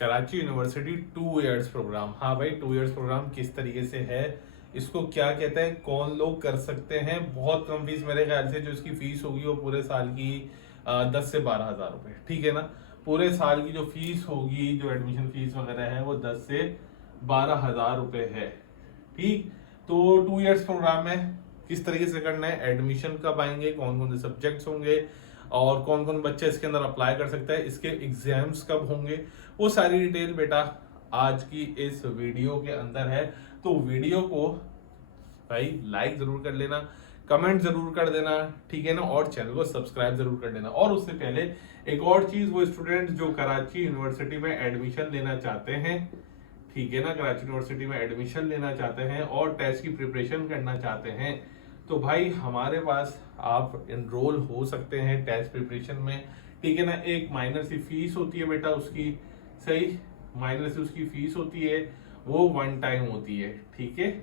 Karachi university 2 years programme. हाँ भाई, 2 years programme किस तरीके से है, इसको क्या कहते हैं, कौन लोग कर सकते हैं। बहुत कम फीस, मेरे ख्याल से जो इसकी फीस होगी वो पूरे साल की 10 से 12 हज़ार रुपए, ठीक है ना। पूरे साल की जो फीस होगी, जो एडमिशन फीस वगैरह है, वो 10 से 12 हज़ार रुपए है। ठीक, तो 2 इयर्स प्रोग्राम है। किस तरीके से करना है, एडमिशन कब आएंगे, कौन कौन से सब्जेक्ट्स होंगे और कौन कौन बच्चे इसके अंदर अप्लाई कर सकता है, इसके एग्जाम्स कब होंगे, वो सारी डिटेल बेटा आज की इस वीडियो के अंदर है। तो वीडियो को भाई लाइक जरूर कर लेना, कमेंट जरूर कर देना, ठीक है ना, और चैनल को सब्सक्राइब जरूर कर लेना। और उससे पहले एक और चीज, वो स्टूडेंट जो कराची यूनिवर्सिटी में एडमिशन लेना चाहते हैं, ठीक है ना, कराची यूनिवर्सिटी में एडमिशन लेना चाहते हैं और टेस्ट की प्रिपरेशन करना चाहते हैं, तो भाई हमारे पास आप एनरोल हो सकते हैं टेस्ट प्रिपरेशन में, ठीक है ना। एक माइनर सी फीस होती है बेटा उसकी, सही, माइनर सी उसकी फीस होती है, वो 1 टाइम होती है, ठीक है।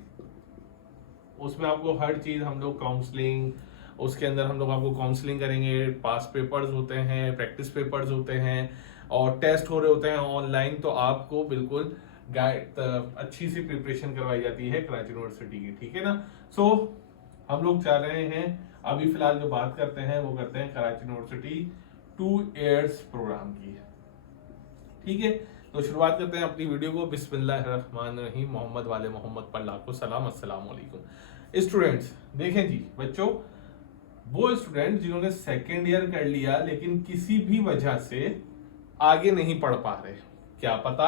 उसमें आपको हर चीज हम लोग काउंसलिंग, उसके अंदर हम लोग आपको काउंसलिंग करेंगे, पास पेपर्स होते हैं, प्रैक्टिस पेपर्स होते हैं और टेस्ट हो रहे होते हैं ऑनलाइन। तो आपको बिल्कुल गाइड, अच्छी सी प्रिपरेशन करवाई जाती है कराची यूनिवर्सिटी की, ठीक है ना। सो हम लोग चाह रहे हैं, अभी फिलहाल जो बात करते हैं वो करते हैं कराची यूनिवर्सिटी 2 इयर्स प्रोग्राम की, ठीक है। तो शुरुआत करते हैं अपनी वीडियो को। बिस्मिल्लाहिर्रहमानिर्रहीम, मोहम्मद वाले मोहम्मद पर लाखों सलाम, अस्सलाम वालेकुम। स्टूडेंट्स देखें जी बच्चों, वो स्टूडेंट जिन्होंने सेकेंड ईयर कर लिया लेकिन किसी भी वजह से आगे नहीं पढ़ पा रहे, क्या पता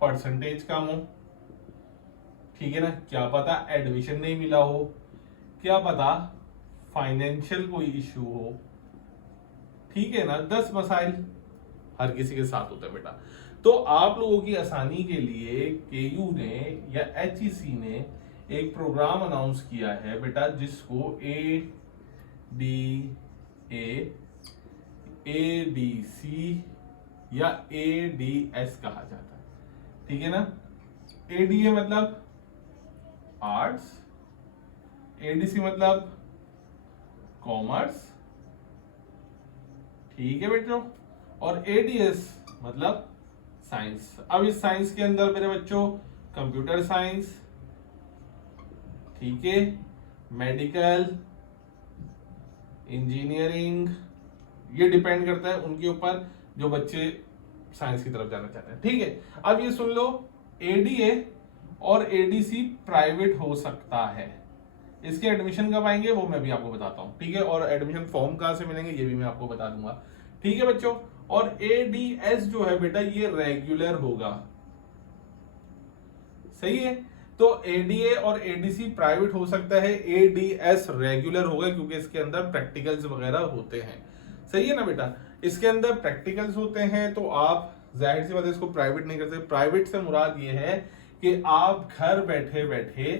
परसेंटेज कम हो, ठीक है ना, क्या पता एडमिशन नहीं मिला हो, क्या पता फाइनेंशियल कोई इशू हो, ठीक है ना। 10 मसाइल हर किसी के साथ होता है बेटा। तो आप लोगों की आसानी के लिए केयू ने या एचईसी ने एक प्रोग्राम अनाउंस किया है बेटा, जिसको ADC या ADS कहा जाता है, ठीक है ना। ADA मतलब आर्ट्स, ADC मतलब कॉमर्स, ठीक है बेटो, और ADS मतलब साइंस। अब इस साइंस के अंदर मेरे बच्चों कंप्यूटर साइंस, ठीक है, मेडिकल, इंजीनियरिंग, ये डिपेंड करता है उनके ऊपर जो बच्चे साइंस की तरफ जाना चाहते हैं, ठीक है। अब ये सुन लो, ADA और ADC प्राइवेट हो सकता है। इसके एडमिशन कब आएंगे वो मैं भी आपको बताता हूं, ठीक है, और एडमिशन फॉर्म कहां से मिलेंगे ये भी मैं आपको बता दूंगा, ठीक है बच्चों। और ADS जो है बेटा ये रेगुलर होगा, सही है। तो ADA और ADC प्राइवेट हो सकता है, ADS रेगुलर होगा क्योंकि इसके अंदर प्रैक्टिकल्स वगैरह होते हैं, सही है ना बेटा। इसके अंदर प्रैक्टिकल्स होते हैं तो आप जाहिर सी बात है इसको प्राइवेट नहीं कर सकते। प्राइवेट से मुराद ये है कि आप घर बैठे बैठे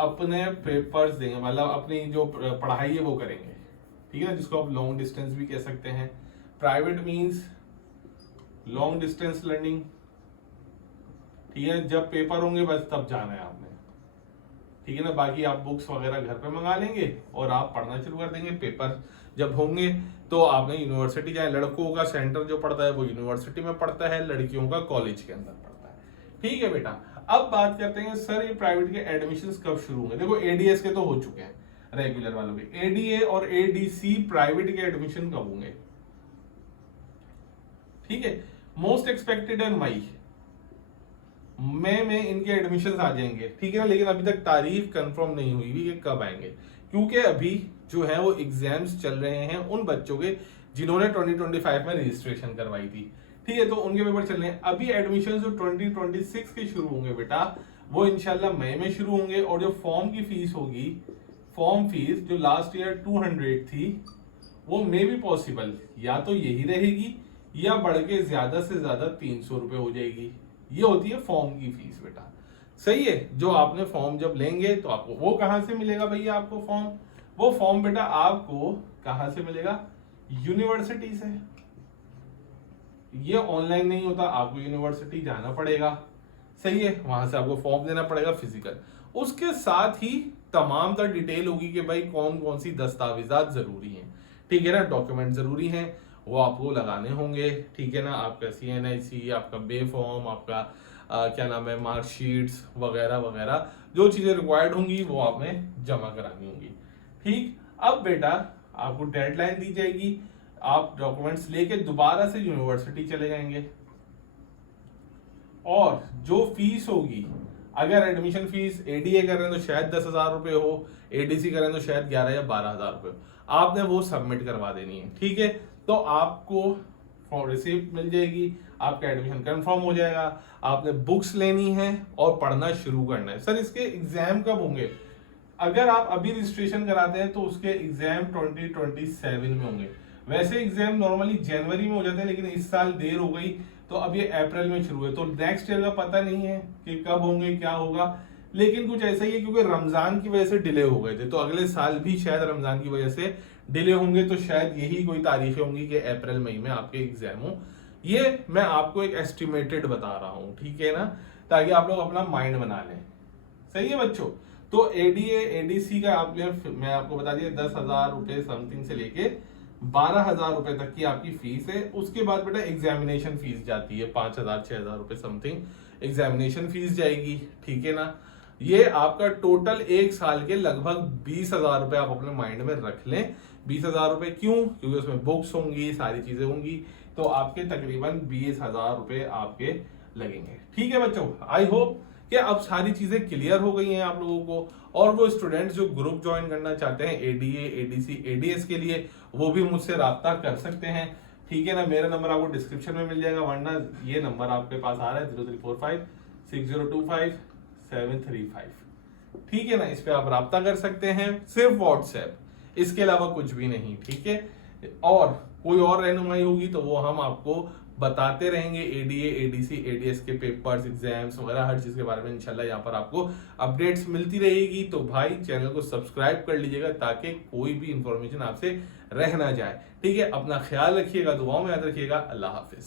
अपने पेपर्स देंगे, मतलब अपनी जो पढ़ाई है वो करेंगे, ठीक है ना, जिसको आप लॉन्ग डिस्टेंस भी कह सकते हैं। Private means long distance learning, ठीक है, जब पेपर होंगे बस तब जाना है आपने, ठीक है ना। बाकी आप बुक्स वगैरह घर पे मंगा लेंगे और आप पढ़ना शुरू कर देंगे। पेपर जब होंगे तो आपने यूनिवर्सिटी जाए, लड़कों का सेंटर जो पड़ता है वो यूनिवर्सिटी में पड़ता है, लड़कियों का कॉलेज के अंदर पड़ता है, ठीक है बेटा। अब बात करते हैं सर ये प्राइवेट के एडमिशंस कब शुरू होंगे। देखो ADS के तो हो चुके हैं, रेगुलर वालों के। ADA और ADC प्राइवेट के एडमिशन कब होंगे, ठीक है। मोस्ट एक्सपेक्टेड है मई में इनके एडमिशन आ जाएंगे, ठीक है ना, लेकिन अभी तक तारीख कंफर्म नहीं हुई कि कब आएंगे, क्योंकि अभी जो है वो एग्जाम्स चल रहे हैं उन बच्चों के जिन्होंने 2025 में रजिस्ट्रेशन करवाई थी, ठीक है, तो उनके पेपर चल रहे हैं। अभी एडमिशन जो 2026 के शुरू होंगे बेटा, वो इंशाल्लाह मई में शुरू होंगे। और जो फॉर्म की फीस होगी, फॉर्म फीस जो लास्ट ईयर 200 थी, वो मे भी पॉसिबल या तो यही रहेगी या बढ़ के ज्यादा से ज्यादा 300 रुपए हो जाएगी। ये होती है फॉर्म की फीस बेटा, सही है। जो आपने फॉर्म जब लेंगे तो आपको वो कहां से मिलेगा भैया, आपको फॉर्म, वो फॉर्म बेटा आपको कहां से मिलेगा, यूनिवर्सिटी से। ये ऑनलाइन नहीं होता, आपको यूनिवर्सिटी जाना पड़ेगा, सही है, वहां से आपको फॉर्म देना पड़ेगा फिजिकल। उसके साथ ही तमाम तर डिटेल होगी कि भाई कौन कौन सी दस्तावेजात जरूरी हैं, ठीक है ना, डॉक्यूमेंट जरूरी हैं। वो आपको लगाने होंगे, ठीक है ना। आपका CNIC, आपका बे फॉर्म, आपका क्या नाम है, मार्कशीट्स वगैरह वगैरह, जो चीज़ें रिक्वायर्ड होंगी वो आपने जमा करानी होंगी। ठीक, अब बेटा आपको डेडलाइन दी जाएगी, आप डॉक्यूमेंट्स लेके दोबारा से यूनिवर्सिटी चले जाएंगे, और जो फीस होगी, अगर एडमिशन फीस ADA कर रहे हैं तो शायद 10,000 रुपये हो, ADC कर रहे हैं तो शायद 11 या 12,000 रुपये हो, आपने वो सबमिट करवा देनी है, ठीक है। तो आपको रिसिप्ट मिल जाएगी, आपका एडमिशन कंफर्म हो जाएगा, आपने बुक्स लेनी है और पढ़ना शुरू करना है। सर इसके एग्जाम कब होंगे? अगर आप अभी रजिस्ट्रेशन कराते हैं तो उसके एग्जाम 2027 में होंगे। वैसे एग्जाम नॉर्मली जनवरी में हो जाते हैं, लेकिन इस साल देर हो गई तो अब ये अप्रैल में शुरू है, तो नेक्स्ट ईयर का पता नहीं है कि कब होंगे, क्या होगा, लेकिन कुछ ऐसा ही है क्योंकि रमजान की वजह से डिले हो गए थे, तो अगले साल भी शायद रमजान की वजह से डिले होंगे, तो शायद यही कोई तारीखें होंगी कि अप्रैल मई में आपके एग्जाम हो। ये मैं आपको एक एस्टिमेटेड बता रहा हूँ, ठीक है ना, ताकि आप लोग अपना माइंड बना लें। सही है बच्चों? तो ADA ADC का आपने, मैं आपको बता दिया 10,000 रुपए समथिंग से लेके 12,000 रुपए तक की आपकी फीस है। उसके बाद बेटा एग्जामिनेशन फीस जाती है 5,000 6,000 रुपए समथिंग एग्जामिनेशन फीस जाएगी, ठीक है ना। ये आपका टोटल एक साल के लगभग 20,000 रुपए आप अपने माइंड में रख लें। 20,000 रुपए क्यों? क्योंकि उसमें बुक्स होंगी, सारी चीजें होंगी, तो आपके तकरीबन 20,000 रुपए आपके लगेंगे, ठीक है बच्चों। आई होप कि अब सारी चीजें क्लियर हो गई हैं आप लोगों को, और वो स्टूडेंट्स जो ग्रुप ज्वाइन करना चाहते हैं ADA ADC ADS के लिए, वो भी मुझसे राब्ता कर सकते हैं, ठीक है ना। मेरा नंबर आपको डिस्क्रिप्शन में मिल जाएगा, वरना ये नंबर आपके पास आ रहा है 0345 6025 735, ठीक है ना। इस पे आप राब्ता कर सकते हैं, सिर्फ व्हाट्सएप, इसके अलावा कुछ भी नहीं, ठीक है। और कोई और रहनुमाई होगी तो वो हम आपको बताते रहेंगे, ADA ADC ADS के पेपर्स, एग्जाम्स वगैरह हर चीज के बारे में इंशाल्लाह यहाँ पर आपको अपडेट्स मिलती रहेगी। तो भाई चैनल को सब्सक्राइब कर लीजिएगा ताकि कोई भी इंफॉर्मेशन आपसे रह ना जाए, ठीक है। अपना ख्याल रखिएगा, दुआओं में याद रखिएगा। अल्लाह हाफिज।